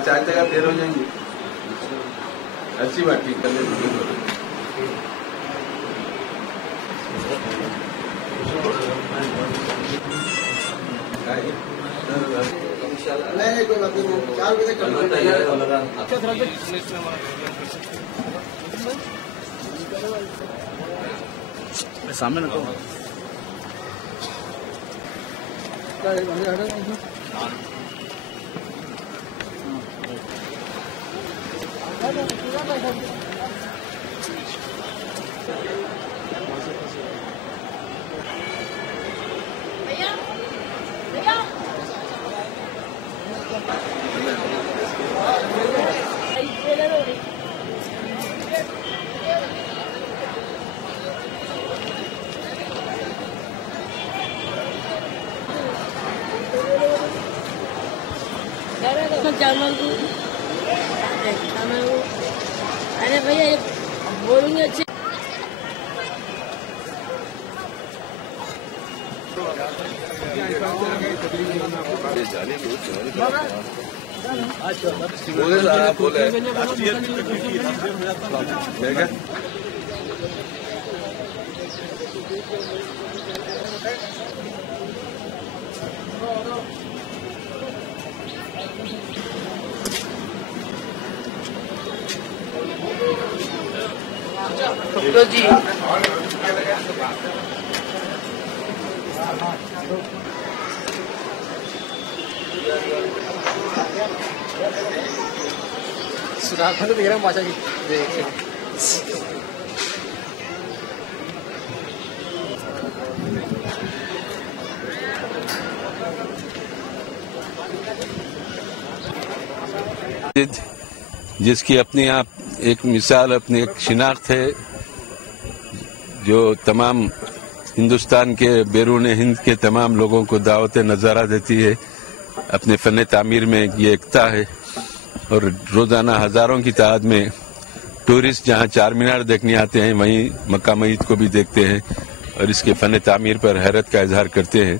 चार जगह देर हो जाएंगे। अच्छी बात, ठीक कर नहीं, कोई बात नहीं, 4 बजे सामने तो अरे भैया ये बोलेंगे अच्छे तो जी सुनाखंड देख रहे हैं बादशाह की जिसकी अपनी आप एक मिसाल, अपनी एक शिनाख्त है जो तमाम हिंदुस्तान के बैरून हिंद के तमाम लोगों को दावत नज़ारा देती है। अपने फ़न तामीर में ये एकता है और रोज़ाना हज़ारों की तादाद में टूरिस्ट जहाँ चार मीनार देखने आते हैं वहीं मक्का मस्जिद को भी देखते हैं और इसके फ़न तामीर पर हैरत का इजहार करते हैं।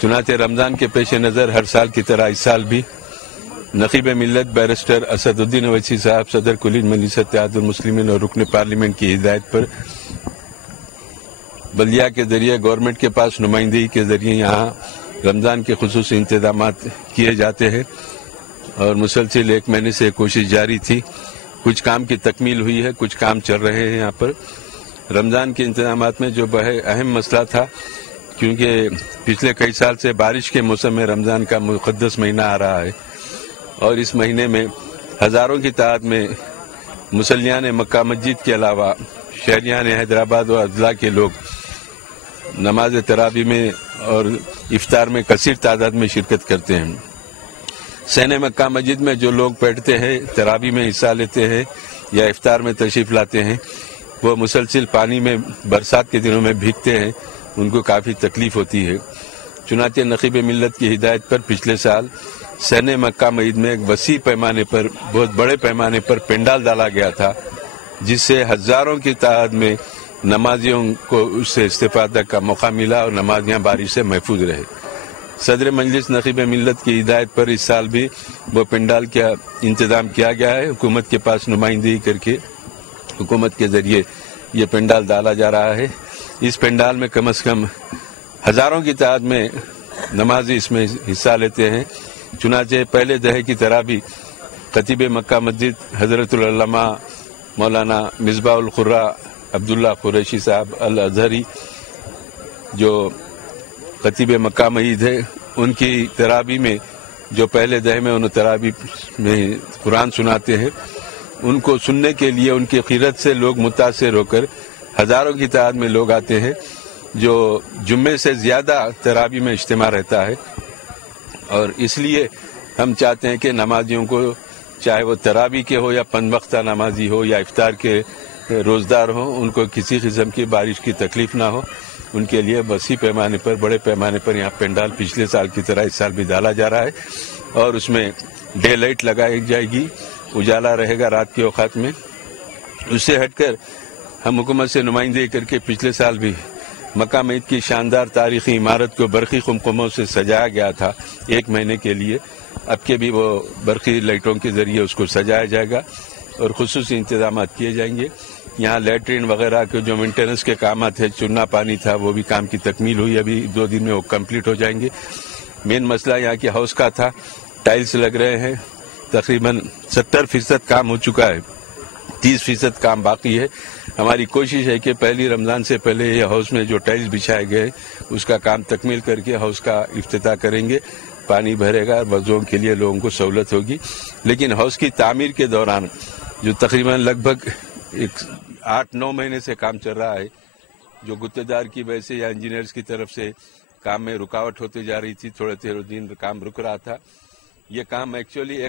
चुनांचे रमज़ान के पेश नज़र हर साल की तरह इस साल भी नकीब मिल्लत बैरिस्टर असदुद्दीन अवैसी साहब सदर कुली मजलिस इत्तेहादुल मुस्लिमीन और रुकन पार्लियामेंट की हिदायत पर बल्दिया के जरिए गवर्नमेंट के पास नुमाइंदगी के जरिए यहाँ रमज़ान के खुसूसी इंतजामात किए जाते हैं और मुसलसिल 1 महीने से कोशिश जारी थी। कुछ काम की तकमील हुई है, कुछ काम चल रहे हैं। यहाँ पर रमज़ान के इंतजामात में जो बहुत अहम मसला था, क्योंकि पिछले कई साल से बारिश के मौसम में रमज़ान का मुक़द्दस महीना आ रहा है और इस महीने में हज़ारों की तादाद में मुसल्लियान मक्का मस्जिद के अलावा शहरियान हैदराबाद और अजला के लोग नमाज तरावी में और इफ्तार में कसीर तादाद में शिरकत करते हैं। सहने मक्का मस्जिद में जो लोग बैठते हैं, तरावी में हिस्सा लेते हैं या इफ्तार में तशरीफ लाते हैं, वो मुसलसिल पानी में बरसात के दिनों में भीगते हैं, उनको काफ़ी तकलीफ होती है। चुनांचे नकीब मिल्लत की हिदायत पर पिछले साल सहने मक्का मस्जिद में एक वसी पैमाने पर, बहुत बड़े पैमाने पर पेंडाल डाला गया था, जिससे हज़ारों की तादाद में नमाजियों को उससे इस्तेफादा का मौका मिला और नमाजियाँ बारिश से महफूज रहे। सदर मजलिस नकीब मिल्लत की हिदायत पर इस साल भी वो पेंडाल का इंतज़ाम किया गया है। हुकूमत के पास नुमाइंदगी करके हुकूमत के ज़रिए ये पेंडाल डाला जा रहा है। इस पेंडाल में कम से कम हज़ारों की तादाद में नमाजी इसमें हिस्सा लेते हैं। चुनांचे पहले दहे की तरह भी खतीब मक्का मस्जिद हज़रतुल उलमा मौलाना मिसबाहुल खुर्रा अब्दुल्ला कुरैशी साहब अल अजहरी जो खतीब मक्का मस्जिद है, उनकी तरावी में जो पहले दहे में उन तरावी में कुरान सुनाते हैं, उनको सुनने के लिए उनकी क़ीरत से लोग मुतासिर होकर हज़ारों की तादाद में लोग आते हैं। जो जुम्मे से ज़्यादा तरावी में इज्तिमा रहता है और इसलिए हम चाहते हैं कि नमाजियों को, चाहे वो तरावी के हो या पंज वक्ता नमाजी हो या इफ्तार के روزدار ہوں، ان کو کسی قسم کی بارش کی تکلیف نہ ہو، ان کے لیے وسیع پیمانے پر، بڑے پیمانے پر یہاں پنڈال پچھلے سال کی طرح اس سال بھی ڈالا جا رہا ہے، اور اس میں ڈے لائٹ لگائی جائے گی، اجالا رہے گا رات کے اوقات میں۔ اس سے ہٹ کر ہم حکومت سے نمائندگی کر کے پچھلے سال بھی مقام عید کی شاندار تاریخی عمارت کو برقی قمقموں سے سجایا گیا تھا 1 مہینے کے لیے، اب کے بھی وہ برقی لائٹوں کے ذریعے اس کو سجایا جائے گا اور خصوصی انتظامات کیے جائیں گے۔ یہاں لیٹرین وغیرہ کے جو مینٹیننس کے کامات ہیں، چننا پانی تھا، وہ بھی کام کی تکمیل ہوئی، ابھی 2 دن میں وہ کمپلیٹ ہو جائیں گے۔ مین مسئلہ یہاں کے ہاؤس کا تھا، ٹائلز لگ رہے ہیں، تقریباً 70% کام ہو چکا ہے، 30% کام باقی ہے۔ ہماری کوشش ہے کہ پہلی رمضان سے پہلے یہ ہاؤس میں جو ٹائلز بچھائے گئے اس کا کام تکمیل کر کے ہاؤس کا افتتاح کریں گے، پانی بھرے گا، وضوء کے لیے لوگوں کو سہولت ہوگی۔ لیکن ہاؤس کی تعمیر کے دوران جو تقریباً لگ بھگ 8-9 مہینے سے کام چل رہا ہے، جو گتےدار کی وجہ سے یا انجینئرز کی طرف سے کام میں رکاوٹ ہوتی جا رہی تھی، تھوڑے دن کام رک رہا تھا، یہ کام ایکچولی